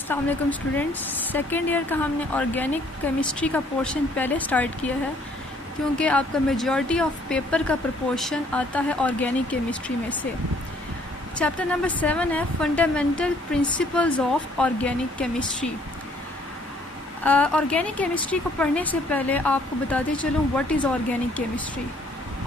अस्सलाम वालेकुम students, second year का हमने ऑर्गेनिक केमिस्ट्री का पोर्शन पहले स्टार्ट किया है क्योंकि आपका मेजॉरिटी ऑफ पेपर का प्रपोर्शन आता है ऑर्गेनिक केमिस्ट्री में से। चैप्टर नंबर 7 है fundamental principles of organic chemistry. Organic chemistry को पढ़ने से पहले आपको बताते चलूँ what is organic chemistry.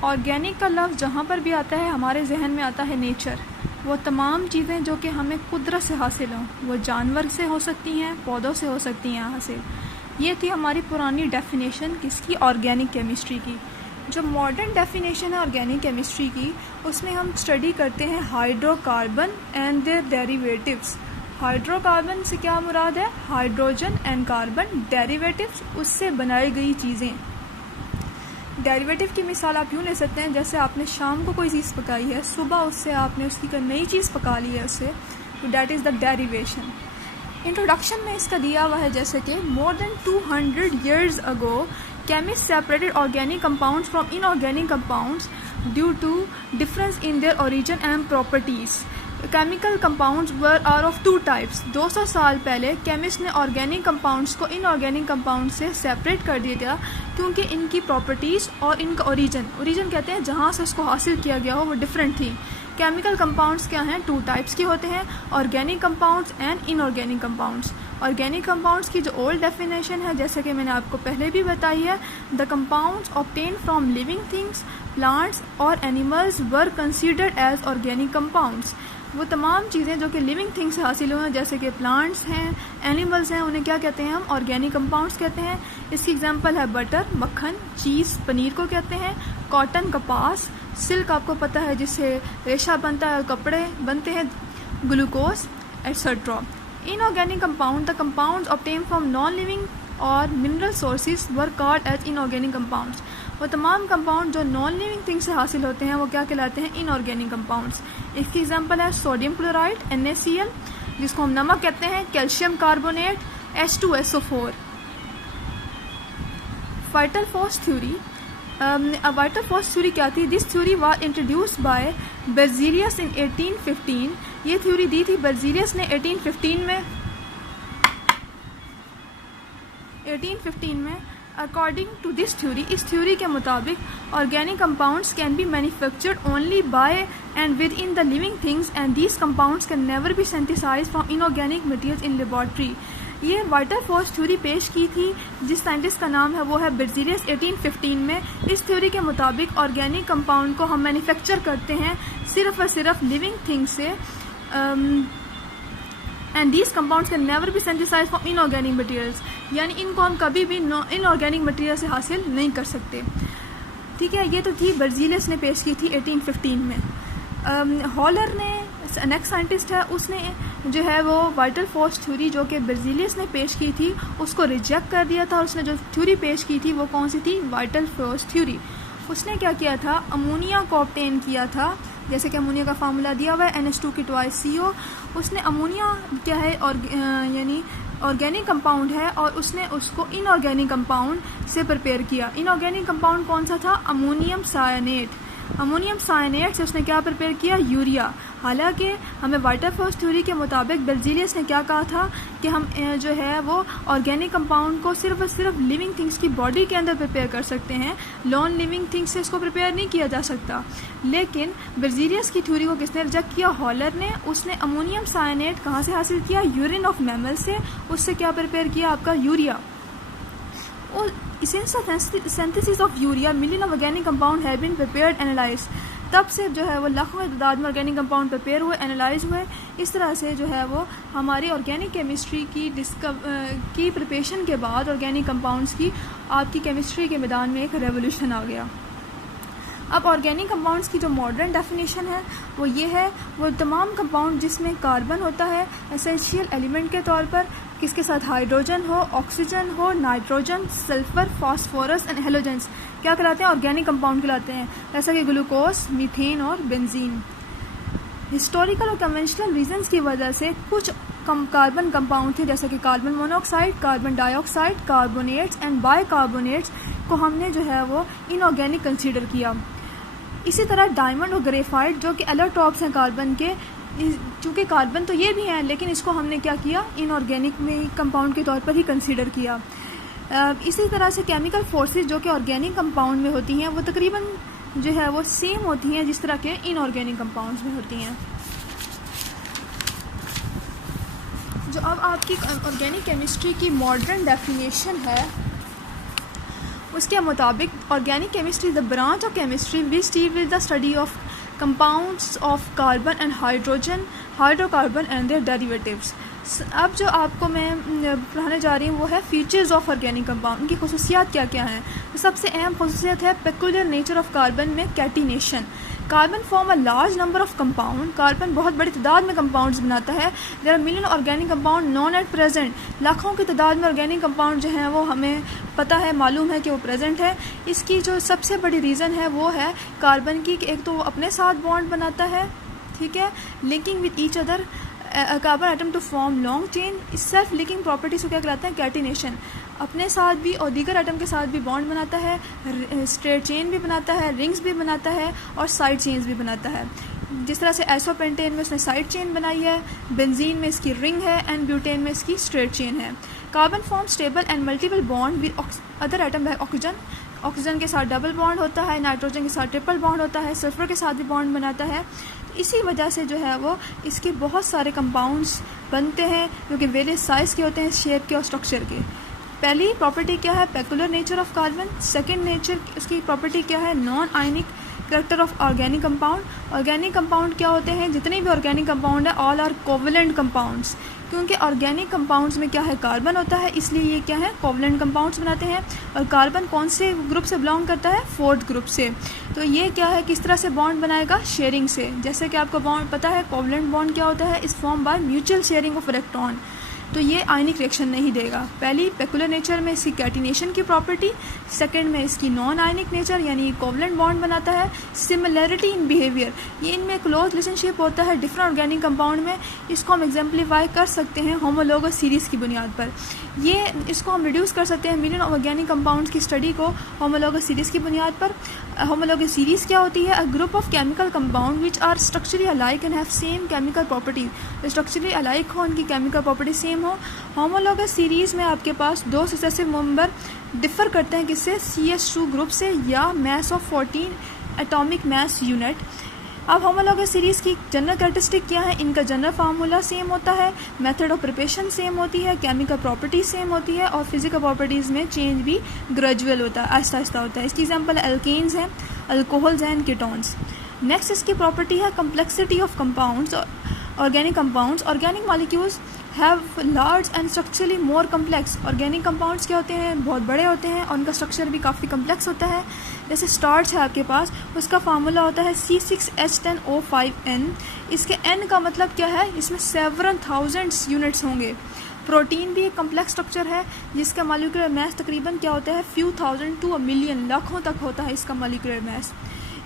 Organic का लफ्ज़ जहाँ पर भी आता है हमारे जहन में आता है नेचर, वो तमाम चीज़ें जो कि हमें कुदरत से हासिल हों, वो जानवर से हो सकती हैं, पौधों से हो सकती हैं हासिल। ये थी हमारी पुरानी डेफिनेशन किसकी, ऑर्गेनिक केमिस्ट्री की। जो मॉडर्न डेफिनेशन है ऑर्गेनिक केमिस्ट्री की, उसमें हम स्टडी करते हैं hydrocarbon and their derivatives. Hydrocarbon से क्या मुराद है, हाइड्रोजन एंड कार्बन, डेरिवेटिव्स उससे बनाई गई चीज़ें। डेरिवेटिव की मिसाल आप यूँ ले सकते हैं, जैसे आपने शाम को कोई चीज़ पकाई है, सुबह उससे आपने उसकी कोई नई चीज़ पका ली है उससे, तो that is the derivation. Introduction में इसका दिया हुआ है जैसे कि more than 200 years ago chemists separated organic compounds from inorganic compounds due to difference in their origin and properties. Chemical compounds are of 2 types. 200 साल पहले केमिस्ट ने ऑर्गेनिक कंपाउंड्स को इनऑर्गेनिक कंपाउंड से सेपरेट कर दिया था क्योंकि इनकी प्रॉपर्टीज़ और इनका ओरिजिन कहते हैं जहाँ से इसको हासिल किया गया हो वो डिफरेंट थी। केमिकल कंपाउंड्स क्या हैं, 2 टाइप्स के होते हैं, organic compounds and inorganic compounds. Organic compounds की जो ओल्ड डेफिनेशन है जैसे कि मैंने आपको पहले भी बताई है, the compounds obtain from living things, plants और animals were considered as organic compounds. वो तमाम चीज़ें जो कि लिविंग थिंग्स से हासिल हुए हैं जैसे कि प्लांट्स हैं, एनिमल्स हैं, उन्हें क्या कहते हैं, हम ऑर्गेनिक कंपाउंड्स कहते हैं। इसकी एग्जांपल है बटर, मक्खन, चीज़, पनीर को कहते हैं, कॉटन, कपास, सिल्क आपको पता है जिससे रेशा बनता है और कपड़े बनते हैं, glucose etcetera. Inorganic compound, the compounds obtain from non living और mineral sources were called as inorganic compounds. वो तमाम कंपाउंड जो नॉन लिविंग थिंग से हासिल होते हैं वो क्या कहलाते हैं, इनऑर्गेनिक कंपाउंड्स। इसकी एग्जांपल है सोडियम क्लोराइड NaCl, जिसको हम नमक कहते हैं, calcium carbonate H2SO4। Vital force theory. Vital force theory क्या थी, this theory was introduced by बेrzelius इन 1815। ये थ्योरी दी थी बेrzelius ने 1815 में। अकॉर्डिंग टू दिस थ्योरी, इस थ्योरी के मुताबिक organic compounds can be manufactured only by and within the living things and these compounds can never be synthesized from inorganic materials in laboratory. ये vital force theory पेश की थी, जिस scientist का नाम है वो है बेrzelius 1815 में। इस थ्योरी के मुताबिक ऑर्गेनिक कंपाउंड को हम मैन्युफैक्चर करते हैं सिर्फ और सिर्फ लिविंग थिंग्स से, and these compounds can never be synthesized from inorganic materials, यानी इनको हम कभी भी इनऑर्गेनिक मटेरियल से हासिल नहीं कर सकते। ठीक है, ये तो थी बेrzelius ने पेश की थी 1815 में। हॉलर ने, नेक्स्ट साइंटिस्ट है, उसने जो है वो वाइटल फोर्स थ्योरी जो कि बेrzelius ने पेश की थी उसको रिजेक्ट कर दिया था। उसने जो थ्योरी पेश की थी वो कौन सी थी, वाइटल फोर्स थ्योरी। उसने क्या किया था, अमोनिया को ऑब्टेन किया था, जैसे कि अमोनिया का फार्मूला दिया हुआ है NH2 की ट्वाइस CO। उसने अमोनिया क्या है यानी ऑर्गेनिक कंपाउंड है और उसने उसको इनऑर्गेनिक कंपाउंड से प्रिपेयर किया। इनऑर्गेनिक कंपाउंड कौन सा था, अमोनियम सायनेट। अमोनियम सायनेट से उसने क्या प्रिपेयर किया, यूरिया। हालांकि हमें वाइटल फोर्स थ्योरी के मुताबिक बेrzelius ने क्या कहा था कि हम जो है वो ऑर्गेनिक कंपाउंड को सिर्फ और सिर्फ लिविंग थिंग्स की बॉडी के अंदर प्रिपेयर कर सकते हैं, नॉन लिविंग थिंग्स से इसको प्रिपेयर नहीं किया जा सकता। लेकिन बेrzelius की थ्योरी को किसने रिजेक्ट किया, हॉलर ने। उसने अमोनियम सायनेट कहाँ से हासिल किया, यूरिन ऑफ मैमल से। उससे क्या प्रिपेयर किया, आपका यूरिया। और synthesis of urea million of organic compound have been prepared analysed. तब से जो है वो लाखों की तादाद में ऑर्गेनिक कंपाउंड प्रिपेयर हुए, एनालाइज हुए। इस तरह से जो है वो हमारी ऑर्गेनिक केमिस्ट्री की प्रिपरेशन के बाद ऑर्गेनिक कंपाउंड्स की आपकी केमिस्ट्री के मैदान में एक रेवोल्यूशन आ गया। अब ऑर्गेनिक कंपाउंड्स की जो मॉडर्न डेफिनेशन है वो ये है, वो तमाम कंपाउंड जिसमें कार्बन होता है एसेंशियल एलिमेंट के तौर पर, किसके साथ हाइड्रोजन हो, ऑक्सीजन हो, nitrogen, sulphur, phosphorus and halogens, क्या कहलाते हैं, ऑर्गेनिक कंपाउंड कहलाते हैं, जैसा कि ग्लूकोज, मीथेन और बेंजीन। हिस्टोरिकल और कन्वेंशनल रीजंस की वजह से कुछ कार्बन कंपाउंड थे जैसे कि carbon monoxide, carbon dioxide, carbonates and bicarbonates को हमने जो है वो इनऑर्गेनिक कंसीडर किया। इसी तरह डायमंड और ग्रेफाइट जो कि एलोट्रॉप्स हैं कार्बन के, चूँकि कार्बन तो ये भी हैं, लेकिन इसको हमने क्या किया, इनऑर्गेनिक में कंपाउंड के तौर पर ही कंसीडर किया। इसी तरह से केमिकल फोर्सेस जो कि ऑर्गेनिक कंपाउंड में होती हैं वो तकरीबन जो है वो सेम होती हैं जिस तरह के इनऑर्गेनिक कंपाउंड्स में होती हैं। जो अब आपकी ऑर्गेनिक केमिस्ट्री की मॉडर्न डेफिनेशन है उसके मुताबिक organic chemistry the branch of chemistry which deal with the study of compounds of carbon and hydrogen, hydrocarbon and their derivatives. अब जो आपको मैं पढ़ाने जा रही हूँ वो है फीचर्स ऑफ ऑर्गेनिक कंपाउंड, उनकी खुसूसियात क्या क्या हैं। तो सबसे अहम खुसूसियत है पेक्यूलियर नेचर ऑफ कार्बन में catenation. Carbon form a large number of compound, carbon बहुत बड़ी तादाद में कंपाउंड्स बनाता है। There are million organic compound known at present, लाखों की तादाद में ऑर्गेनिक कंपाउंड जो हैं वो हमें पता है, मालूम है कि वो प्रेजेंट है। इसकी जो सबसे बड़ी रीज़न है वो है कार्बन की कि एक तो वो अपने साथ बॉन्ड बनाता है, ठीक है, linking with each other carbon atom to form long chain. Self linking properties को क्या कहलाते हैं, कैटिनेशन। अपने साथ भी और दीगर आइटम के साथ भी बॉन्ड बनाता है, स्ट्रेट चेन भी बनाता है, रिंग्स भी बनाता है और साइड चेन्स भी बनाता है। जिस तरह से आइसोपेंटेन में उसने साइड चेन बनाई है, बेंजीन में इसकी रिंग है एंड ब्यूटेन में इसकी स्ट्रेट चेन है। Carbon form stable and multiple bond with other item है ऑक्सीजन। ऑक्सीजन के साथ डबल बॉन्ड होता है, नाइट्रोजन के साथ ट्रिपल बॉन्ड होता है, सल्फर के साथ भी बॉन्ड बनाता है। इसी वजह से जो है वो इसके बहुत सारे कंपाउंड्स बनते हैं जो कि वेरियस साइज़ के होते हैं, शेप के और स्ट्रक्चर के। पहली प्रॉपर्टी क्या है, peculiar nature of carbon. Second nature उसकी प्रॉपर्टी क्या है, non ionic character of organic compound. Organic compound क्या होते हैं, जितने भी ऑर्गेनिक कंपाउंड है ऑल आर कोवलेंट कंपाउंड्स, क्योंकि ऑर्गेनिक कंपाउंड्स में क्या है, कार्बन होता है, इसलिए ये क्या है, कोवलेंट कंपाउंड्स बनाते हैं। और कार्बन कौन से ग्रुप से बिलोंग करता है, फोर्थ ग्रुप से। तो ये क्या है, किस तरह से बॉन्ड बनाएगा, शेयरिंग से। जैसे कि आपको बॉन्ड पता है कोवलेंट बॉन्ड क्या होता है, इस form by mutual sharing of electron. तो ये आयनिक रिएक्शन नहीं देगा। पहली पेक्यूलियर नेचर में इसकी कैटिनेशन की प्रॉपर्टी, सेकंड में इसकी नॉन आयनिक नेचर यानी कोवलेंट बॉन्ड बनाता है। सिमिलैरिटी इन बिहेवियर, ये इनमें क्लोज रिलेशनशिप होता है डिफरेंट ऑर्गेनिक कंपाउंड में। इसको हम एग्जाम्पलीफाई कर सकते हैं होमोलोगस सीरीज़ की बुनियाद पर। ये इसको हम रिड्यूस कर सकते हैं मिलियन ऑर्गेनिक कंपाउंड्स की स्टडी को होमोलोगस सीरीज़ की बुनियाद पर। होमोलोगस सीरीज़ क्या होती है, a group of chemical compound which are structurally alike and have same chemical properties. Structurally alike हो, उनकी केमिकल प्रॉपर्टी सेम हो। होमोलोगस सीरीज़ में आपके पास दो सक्सेसिव मेंबर डिफर करते हैं, किससे, CH2 ग्रुप से या mass of 14 atomic mass unit. अब होमोलोगस सीरीज़ की जनरल कैरेक्टरिस्टिक क्या है, इनका जनरल फार्मूला सेम होता है, मेथड ऑफ प्रिपरेशन सेम होती है, केमिकल प्रॉपर्टीज सेम होती है और फिजिकल प्रॉपर्टीज़ में चेंज भी ग्रेजुअल होता है, आहिस्ता आहिस्ता होता है। इसकी एग्जांपल एल्केन्स हैं, अल्कोहल्स एंड कीटोन्स। नेक्स्ट इसकी प्रॉपर्टी है complexity of compounds. Organic compounds, organic molecules have large and structurally more complex. Organic compounds क्या होते हैं, बहुत बड़े होते हैं और उनका स्ट्रक्चर भी काफ़ी कम्प्लेक्स होता है। जैसे स्टार्च है आपके पास, उसका फार्मूला होता है C6H10O5N। इसके N का मतलब क्या है, इसमें 7,000 यूनिट्स होंगे। प्रोटीन भी एक कम्प्लेक्स स्ट्रक्चर है जिसका मॉलिक्यूलर मास तकरीबन क्या होता है, few thousand to a million, लाखों तक होता है इसका मॉलिक्यूलर मास।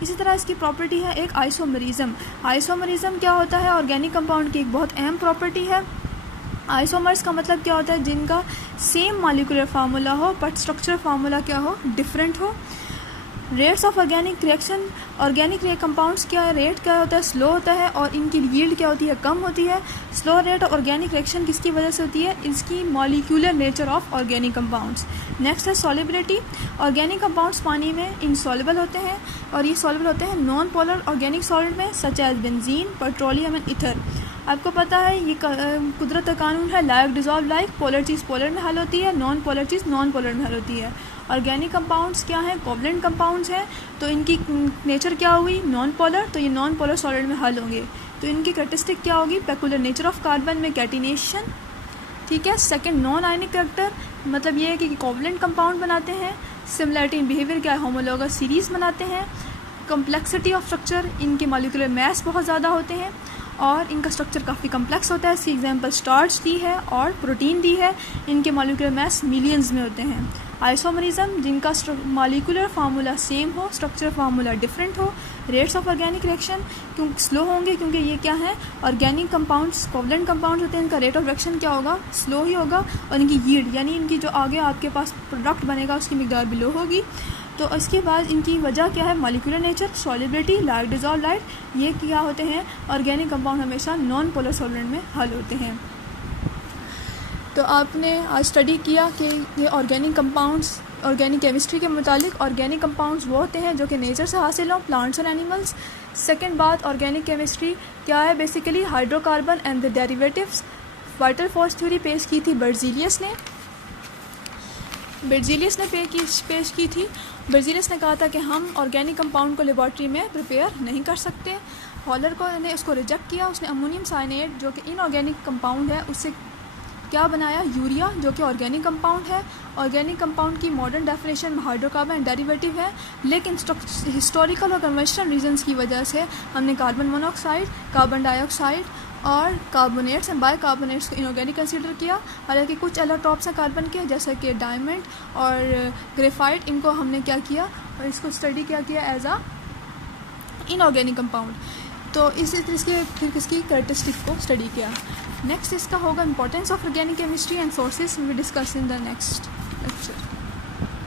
इसी तरह इसकी प्रॉपर्टी है एक आइसोमरिज्म। आइसोमरिज्म क्या होता है, ऑर्गेनिक कंपाउंड की एक बहुत अहम प्रॉपर्टी है। आइसोमर्स का मतलब क्या होता है, जिनका सेम मॉलिक्यूलर फार्मूला हो बट स्ट्रक्चर फार्मूला क्या हो, डिफरेंट हो। Rates of organic reaction, organic compounds क्या रेट क्या होता है, स्लो होता है और इनकी यील्ड क्या होती है, कम होती है। Slow rate of organic reaction किसकी वजह से होती है, इसकी molecular nature of organic compounds. Next है सॉलिबिलिटी। ऑर्गेनिक कंपाउंड्स पानी में इनसॉल्युबल होते हैं और ये सॉल्युबल होते हैं नॉन पोलर ऑर्गेनिक सॉलिड में, such as benzene, petroleum and ether. आपको पता है ये कुदरत का कानून है, लाइक डिजॉल्व लाइक, पोलर चीज़ पोलर में हल होती है, नॉन पोलर चीज़ नॉन पोलर में हल होती है। ऑर्गेनिक कंपाउंड्स क्या हैं, कोवलेंट कंपाउंड्स हैं, तो इनकी नेचर क्या हुई, नॉन पोलर, तो ये नॉन पोलर सॉलिड में हल होंगे। तो इनकी कैरेक्टरिस्टिक क्या होगी, पेक्यूलियर नेचर ऑफ कार्बन में कैटिनेशन, ठीक है। सेकंड नॉन आयनिक करेक्टर, मतलब ये है कि कोवलेंट कंपाउंड बनाते हैं। सिमिलैरिटी इन बिहेवियर क्या है, होमोलोगस सीरीज़ बनाते हैं। कम्प्लेक्सिटी ऑफ स्ट्रक्चर, इनके मॉलिक्यूलर मास बहुत ज़्यादा होते हैं और इनका स्ट्रक्चर काफ़ी कम्प्लेक्स होता है। इसकी एग्जांपल स्टार्च दी है और प्रोटीन दी है, इनके मॉलिक्यूलर मास मिलियंस में होते हैं। आइसोमरिज्म, जिनका मॉलिक्यूलर फार्मूला सेम हो, स्ट्रक्चर फार्मूला डिफरेंट हो। रेट्स ऑफ ऑर्गेनिक रिएक्शन क्योंकि स्लो होंगे, क्योंकि ये क्या है, ऑर्गेनिक कंपाउंड्स, कोवलेंट कंपाउंड्स होते हैं, इनका रेट ऑफ रिएक्शन क्या होगा, स्लो ही होगा। और इनकी यील्ड यानी इनकी जो आगे आपके पास प्रोडक्ट बनेगा उसकी मिकदार भी लो होगी। तो इसके बाद इनकी वजह क्या है, molecular nature, solubility, light dissolve light, ये क्या होते हैं, ऑर्गेनिक कंपाउंड हमेशा नॉन पोलर सॉल्वेंट में हल होते हैं। तो आपने आज स्टडी किया कि ये ऑर्गेनिक कंपाउंड्स, ऑर्गेनिक केमिस्ट्री के मुतालिक ऑर्गेनिक कंपाउंड्स वो होते हैं जो कि नेचर से हासिल हों, प्लांट्स और एनिमल्स। सेकंड बात, ऑर्गेनिक केमिस्ट्री क्या है, basically hydrocarbon and the derivatives. Vital force theory पेश की थी बेर्ज़ेलियस ने पेश की थी। बेर्ज़ेलियस ने कहा था कि हम ऑर्गेनिक कंपाउंड को लेबॉर्ट्री में प्रिपेयर नहीं कर सकते। हॉलर ने उसको रिजेक्ट किया। उसने अमोनियम साइनेट जो कि इनऑर्गेनिक कंपाउंड है उससे क्या बनाया, यूरिया, जो कि ऑर्गेनिक कंपाउंड है। ऑर्गेनिक कंपाउंड की मॉडर्न डेफिनेशन में हाइड्रोकार्बन डेरिवेटिव है, लेकिन हिस्टोरिकल और कन्वेंशनल रीजंस की वजह से हमने कार्बन मोनोऑक्साइड, कार्बन डाइऑक्साइड और कार्बोनेट्स एंड बाइकार्बोनेट्स को इनऑर्गेनिक कंसीडर किया। हालांकि कुछ एलोट्रॉप्स हैं कार्बन के, जैसे कि डायमंड और ग्रेफाइट, इनको हमने क्या किया और इसको स्टडी क्या किया एज अ इनऑर्गेनिक कंपाउंड। तो इसी तरह फिर किसकी कैरेक्टरिस्टिक को स्टडी किया। नेक्स्ट इसका होगा importance of organic chemistry and sources, we discuss in the next.